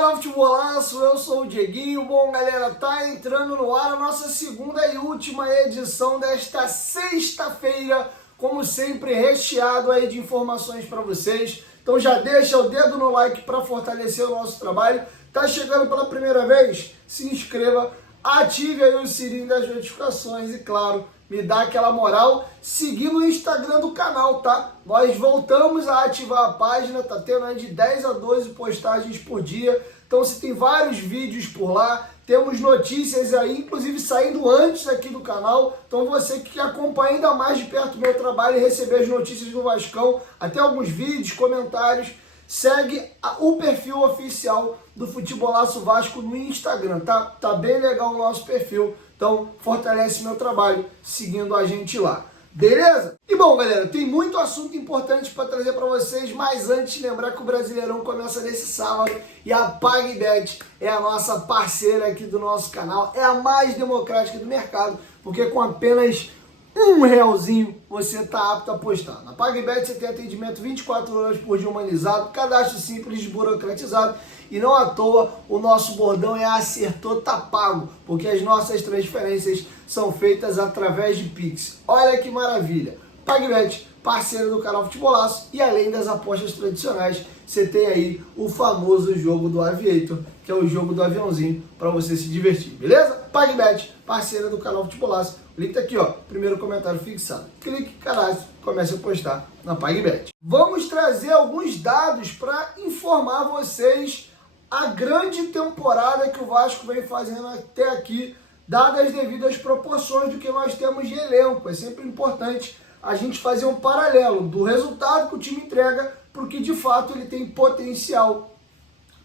canal Futebolaço, eu sou o Dieguinho. Bom, galera, tá entrando no ar a nossa segunda e última edição desta sexta-feira, como sempre, recheado aí de informações para vocês. Então já deixa o dedo no like para fortalecer o nosso trabalho. Tá chegando pela primeira vez? Se inscreva, ative aí o sininho das notificações e, claro, me dá aquela moral, seguindo o Instagram do canal, tá? Nós voltamos a ativar a página, tá tendo aí de 10 a 12 postagens por dia. Então você tem vários vídeos por lá, temos notícias aí, inclusive saindo antes aqui do canal. Então você que quer acompanhar ainda mais de perto o meu trabalho e receber as notícias do Vascão, até alguns vídeos, comentários, segue o perfil oficial do Futebolaço Vasco no Instagram, tá? Tá bem legal o nosso perfil. Então, fortalece meu trabalho seguindo a gente lá. Beleza? E bom, galera, tem muito assunto importante para trazer para vocês, mas antes lembrar que o Brasileirão começa nesse sábado e a PagBet é a nossa parceira aqui do nosso canal, é a mais democrática do mercado, porque com apenas R$1 você está apto a apostar. Na PagBet você tem atendimento 24 horas por dia humanizado, cadastro simples, desburocratizado, e não à toa o nosso bordão é acertou, tá pago, porque as nossas transferências são feitas através de Pix. Olha que maravilha! PagBet, parceiro do canal Futebolaço, e além das apostas tradicionais, você tem aí o famoso jogo do Aviator, que é o jogo do aviãozinho para você se divertir, beleza? PagBet, parceira do canal Futebolaço. O link tá aqui, ó, primeiro comentário fixado. Clique, cadastro, comece a postar na PagBet. Vamos trazer alguns dados para informar vocês a grande temporada que o Vasco vem fazendo até aqui, dadas as devidas proporções do que nós temos de elenco. É sempre importante a gente fazer um paralelo do resultado que o time entrega para o que de fato ele tem potencial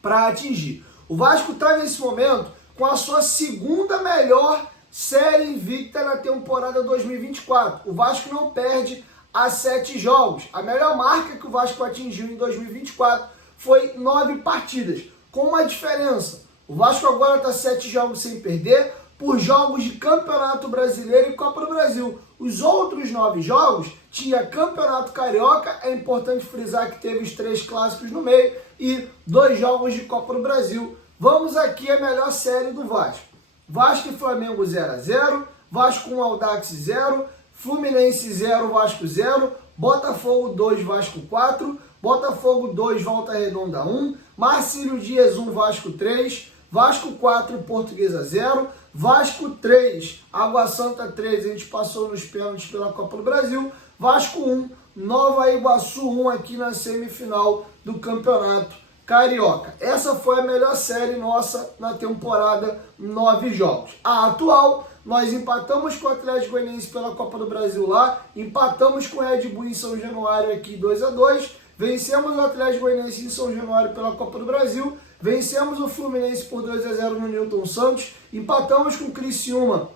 para atingir. O Vasco está nesse momento com a sua segunda melhor série invicta na temporada 2024. O Vasco não perde há 7 jogos. A melhor marca que o Vasco atingiu em 2024 foi 9 partidas. Com uma diferença, o Vasco agora está 7 jogos sem perder por jogos de Campeonato Brasileiro e Copa do Brasil. Os outros 9 jogos tinha Campeonato Carioca, é importante frisar que teve os 3 clássicos no meio e 2 jogos de Copa do Brasil. Vamos aqui à melhor série do Vasco. Vasco e Flamengo 0-0, Vasco 1, Audax 0, Fluminense 0, Vasco 0, Botafogo 2, Vasco 4, Botafogo 2, Volta Redonda 1, Marcílio Dias 1, Vasco 3, Vasco 4, Portuguesa 0, Vasco 3, Água Santa 3, a gente passou nos pênaltis pela Copa do Brasil, Vasco 1, Nova Iguaçu 1 aqui na semifinal do Campeonato Carioca. Essa foi a melhor série nossa na temporada, 9 jogos. A atual, nós empatamos com o Atlético Goianiense pela Copa do Brasil lá, empatamos com o Red Bull em São Januário aqui 2-2, vencemos o Atlético Goianiense em São Januário pela Copa do Brasil, vencemos o Fluminense por 2-0 no Newton Santos, empatamos com o Criciúma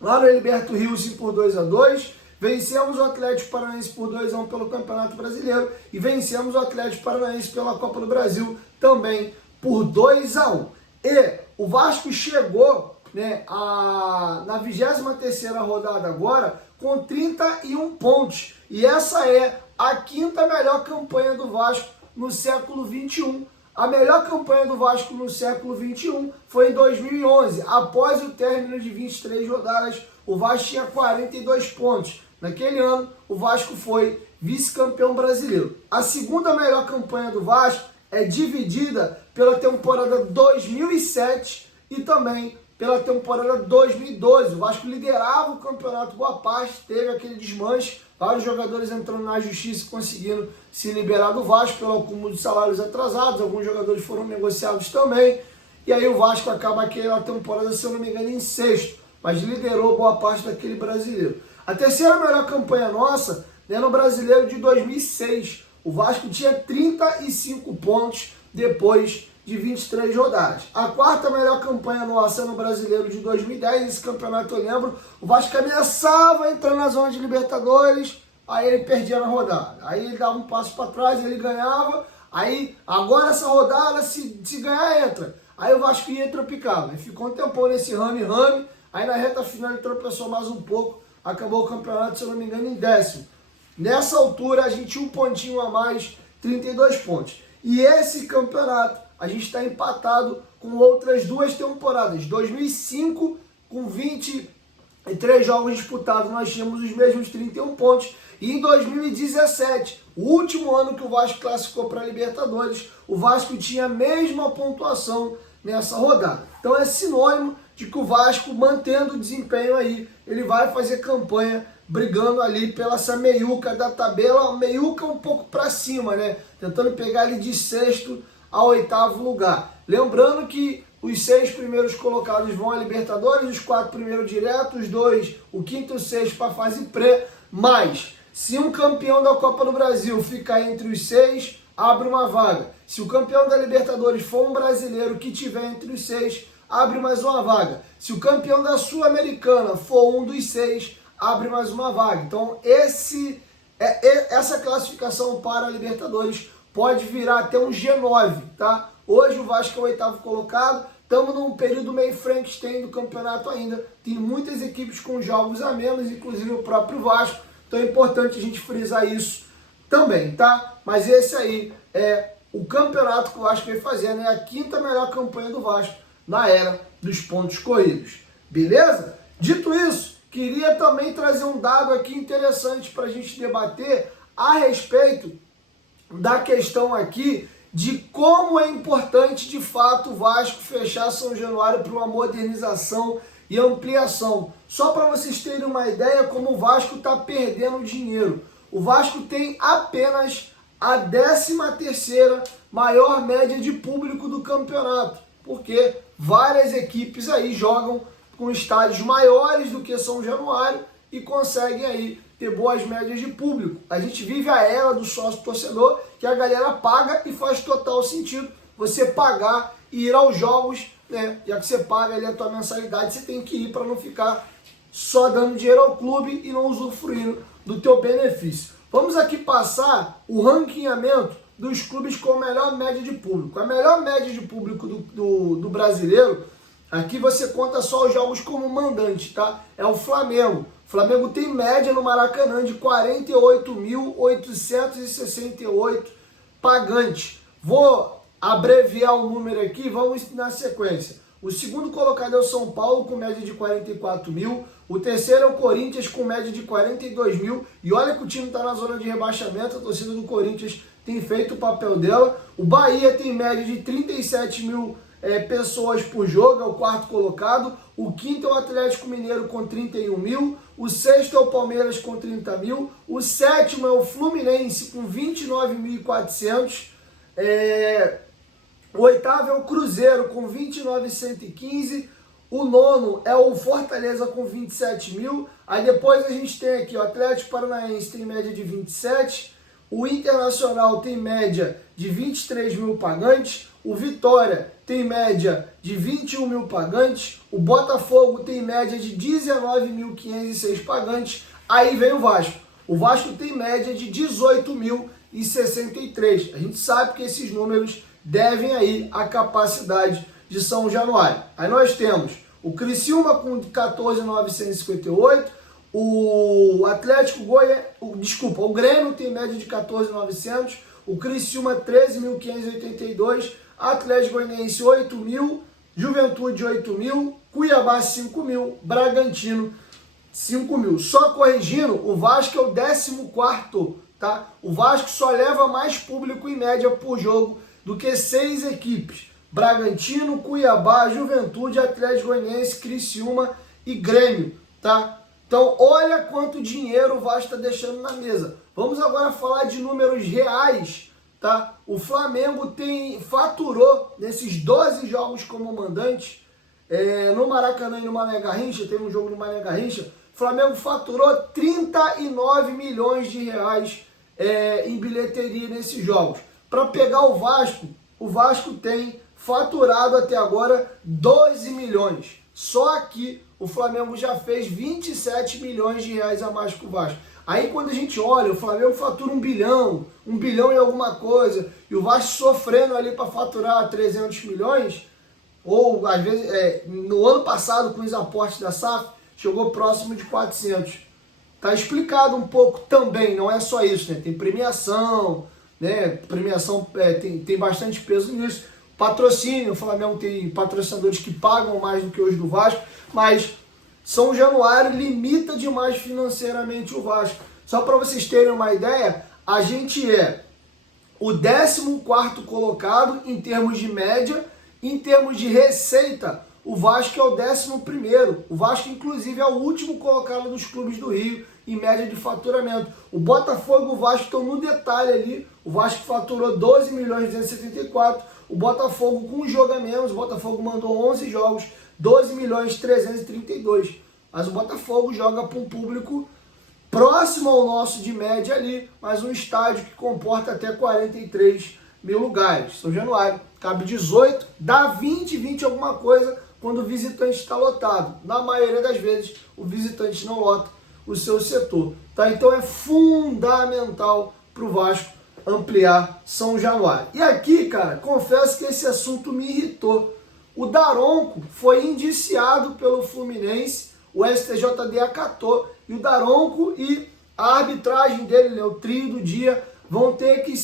lá no Heriberto Rilson por 2-2, vencemos o Atlético Paranaense por 2-1 pelo Campeonato Brasileiro e vencemos o Atlético Paranaense pela Copa do Brasil também por 2-1. E o Vasco chegou, né, na 23ª rodada agora com 31 pontos. E essa é a 5ª melhor campanha do Vasco no século XXI. A melhor campanha do Vasco no século XXI foi em 2011. Após o término de 23 rodadas, o Vasco tinha 42 pontos. Naquele ano, o Vasco foi vice-campeão brasileiro. A segunda melhor campanha do Vasco é dividida pela temporada 2007 e também pela temporada 2012. O Vasco liderava o campeonato boa parte, teve aquele desmanche, vários jogadores entrando na justiça conseguindo se liberar do Vasco pelo acúmulo de salários atrasados, alguns jogadores foram negociados também, e aí o Vasco acaba aquela temporada, se eu não me engano, em 6º, mas liderou boa parte daquele brasileiro. A terceira melhor campanha nossa é no Brasileiro de 2006. O Vasco tinha 35 pontos depois de 23 rodadas. A quarta melhor campanha nossa no Brasileiro de 2010, esse campeonato eu lembro, o Vasco ameaçava entrar na zona de Libertadores, aí ele perdia na rodada. Aí ele dava um passo para trás, ele ganhava, aí agora essa rodada, se ganhar, entra. Aí o Vasco ia e tropicava. Ele ficou um tempão nesse rame-rame, aí na reta final ele tropeçou mais um pouco, acabou o campeonato, se eu não me engano, em 10º. Nessa altura, a gente tinha um pontinho a mais, 32 pontos. E esse campeonato a gente está empatado com outras duas temporadas. 2005, com 23 jogos disputados, nós tínhamos os mesmos 31 pontos. E em 2017, o último ano que o Vasco classificou para a Libertadores, o Vasco tinha a mesma pontuação nessa rodada. Então é sinônimo de que o Vasco, mantendo o desempenho aí, ele vai fazer campanha brigando ali pela essa meiuca da tabela, meiuca um pouco para cima, né? Tentando pegar ali de sexto ao oitavo lugar. Lembrando que os 6 primeiros colocados vão à Libertadores, os 4 primeiros direto, os 2, o quinto e o sexto para a fase pré, mas se um campeão da Copa do Brasil ficar entre os 6, abre uma vaga. Se o campeão da Libertadores for um brasileiro que tiver entre os 6, abre mais uma vaga. Se o campeão da Sul-Americana for um dos 6, abre mais uma vaga. Então essa classificação para a Libertadores pode virar até um G9, tá? Hoje o Vasco é o oitavo colocado, estamos num período meio Frankenstein do campeonato ainda, tem muitas equipes com jogos a menos, inclusive o próprio Vasco, então é importante a gente frisar isso também, tá? Mas esse aí é o campeonato que o Vasco vem fazendo, é a quinta melhor campanha do Vasco na era dos pontos corridos, beleza? Dito isso, queria também trazer um dado aqui interessante para a gente debater a respeito da questão aqui de como é importante de fato o Vasco fechar São Januário para uma modernização e ampliação. Só para vocês terem uma ideia como o Vasco está perdendo dinheiro. O Vasco tem apenas a 13ª maior média de público do campeonato, porque várias equipes aí jogam com estádios maiores do que São Januário e conseguem aí ter boas médias de público. A gente vive a era do sócio-torcedor, que a galera paga e faz total sentido você pagar e ir aos jogos, né? Já que você paga ali a tua mensalidade, você tem que ir para não ficar só dando dinheiro ao clube e não usufruindo do teu benefício. Vamos aqui passar o ranqueamento dos clubes com a melhor média de público. A melhor média de público do brasileiro, aqui você conta só os jogos como mandante, tá? É o Flamengo. O Flamengo tem média no Maracanã de 48.868 pagantes. Vou abreviar o número aqui, vamos na sequência. O segundo colocado é o São Paulo com média de 44 mil. O terceiro é o Corinthians com média de 42 mil. E olha que o time está na zona de rebaixamento, a torcida do Corinthians tem feito o papel dela. O Bahia tem média de 37 mil pessoas por jogo, é o quarto colocado. O quinto é o Atlético Mineiro com 31 mil. O sexto é o Palmeiras com 30 mil. O sétimo é o Fluminense com 29.400. O oitavo é o Cruzeiro com 29.115. O nono é o Fortaleza com 27 mil. Aí depois a gente tem aqui o Atlético Paranaense tem média de 27. O Internacional tem média de 23 mil pagantes. O Vitória tem média de 21 mil pagantes. O Botafogo tem média de 19.506 pagantes. Aí vem o Vasco. O Vasco tem média de 18.063. A gente sabe que esses números devem aí à capacidade de São Januário. Aí nós temos o Criciúma com 14.958. O Atlético o Grêmio tem média de 14.900. O Criciúma 13.582. Atlético Goianiense 8 mil, Juventude 8 mil, Cuiabá 5 mil, Bragantino 5 mil. Só corrigindo, o Vasco é o 14º, tá? O Vasco só leva mais público em média por jogo do que 6 equipes. Bragantino, Cuiabá, Juventude, Atlético Goianiense, Criciúma e Grêmio, tá? Então olha quanto dinheiro o Vasco está deixando na mesa. Vamos agora falar de números reais. Tá? O Flamengo faturou nesses 12 jogos como mandante, no Maracanã e no Mané Garrincha, teve um jogo no Mané Garrincha, o Flamengo faturou 39 milhões de reais em bilheteria nesses jogos. Para pegar o Vasco tem faturado até agora 12 milhões. Só aqui o Flamengo já fez 27 milhões de reais a mais que o Vasco. Aí quando a gente olha, o Flamengo fatura 1 bilhão e alguma coisa, e o Vasco sofrendo ali para faturar 300 milhões, ou às vezes, no ano passado com os aportes da SAF, chegou próximo de 400. Tá explicado um pouco também, não é só isso, né? Tem premiação, né? Premiação tem bastante peso nisso. patrocínio, o Flamengo tem patrocinadores que pagam mais do que os do Vasco, mas São Januário limita demais financeiramente o Vasco. Só para vocês terem uma ideia, a gente é o 14º colocado em termos de média, em termos de receita, o Vasco é o 11º. O Vasco, inclusive, é o último colocado dos clubes do Rio em média de faturamento. O Botafogo e o Vasco estão no detalhe ali. O Vasco faturou 12.274. O Botafogo, com um jogo a menos, o Botafogo mandou 11 jogos, 12.332. Mas o Botafogo joga para um público próximo ao nosso de média ali, mas um estádio que comporta até 43 mil lugares. São Januário cabe 18, dá 20 alguma coisa quando o visitante está lotado. Na maioria das vezes, o visitante não lota o seu setor. Tá? Então é fundamental para o Vasco ampliar São Januário. E aqui, cara, confesso que esse assunto me irritou. O Daronco foi indiciado pelo Fluminense, o STJD acatou, e o Daronco e a arbitragem dele, né, o trio do dia, vão ter que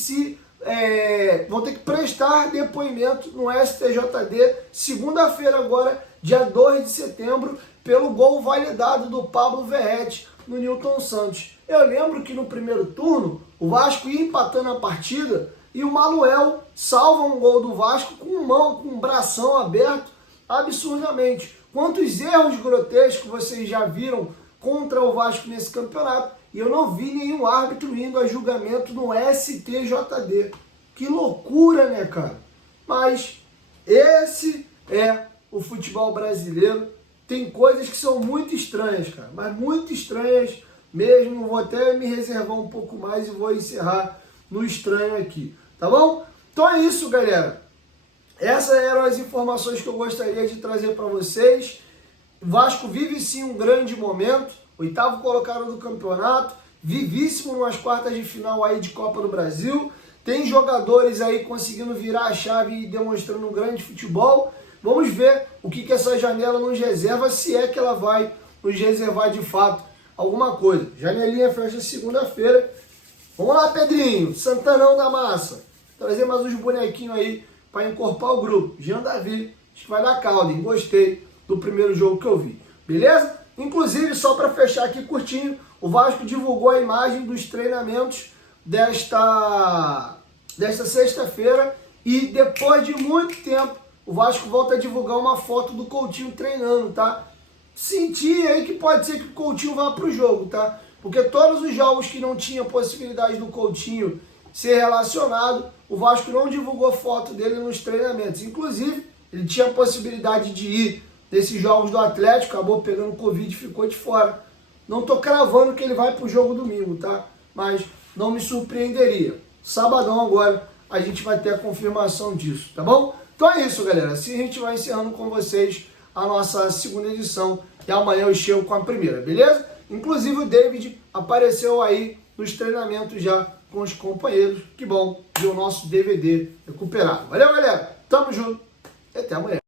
prestar depoimento no STJD segunda-feira agora, dia 2 de setembro, pelo gol validado do Pablo Verratti no Nilton Santos. Eu lembro que no primeiro turno o Vasco ia empatando a partida e o Manuel salva um gol do Vasco com um bração aberto absurdamente. Quantos erros grotescos vocês já viram contra o Vasco nesse campeonato? E eu não vi nenhum árbitro indo a julgamento no STJD. Que loucura, né, cara? Mas esse é o futebol brasileiro. Tem coisas que são muito estranhas, cara. Mas muito estranhas mesmo. Vou até me reservar um pouco mais e vou encerrar no estranho aqui. Tá bom? Então é isso, galera. Essas eram as informações que eu gostaria de trazer para vocês. O Vasco vive sim um grande momento. 8º colocado do campeonato. Vivíssimo nas quartas de final aí de Copa do Brasil. Tem jogadores aí conseguindo virar a chave e demonstrando um grande futebol. Vamos ver o que essa janela nos reserva, se é que ela vai nos reservar de fato alguma coisa. Janelinha fecha segunda-feira. Vamos lá, Pedrinho, Santanão da Massa. Trazer mais uns bonequinhos aí para encorpar o grupo. Jean Davi, acho que vai dar caldo, hein? Gostei do primeiro jogo que eu vi. Beleza? Inclusive, só para fechar aqui curtinho, o Vasco divulgou a imagem dos treinamentos desta sexta-feira e depois de muito tempo o Vasco volta a divulgar uma foto do Coutinho treinando, tá? Senti aí que pode ser que o Coutinho vá para o jogo, tá? Porque todos os jogos que não tinha possibilidade do Coutinho ser relacionado, o Vasco não divulgou foto dele nos treinamentos. Inclusive, ele tinha a possibilidade de ir nesses jogos do Atlético, acabou pegando Covid e ficou de fora. Não tô cravando que ele vai pro jogo domingo, tá? Mas não me surpreenderia. Sabadão agora a gente vai ter a confirmação disso, tá bom? Então é isso, galera. Assim a gente vai encerrando com vocês a nossa segunda edição e amanhã eu chego com a primeira, beleza? Inclusive o David apareceu aí nos treinamentos já com os companheiros. Que bom ver o nosso DVD recuperado. Valeu, galera. Tamo junto e até amanhã.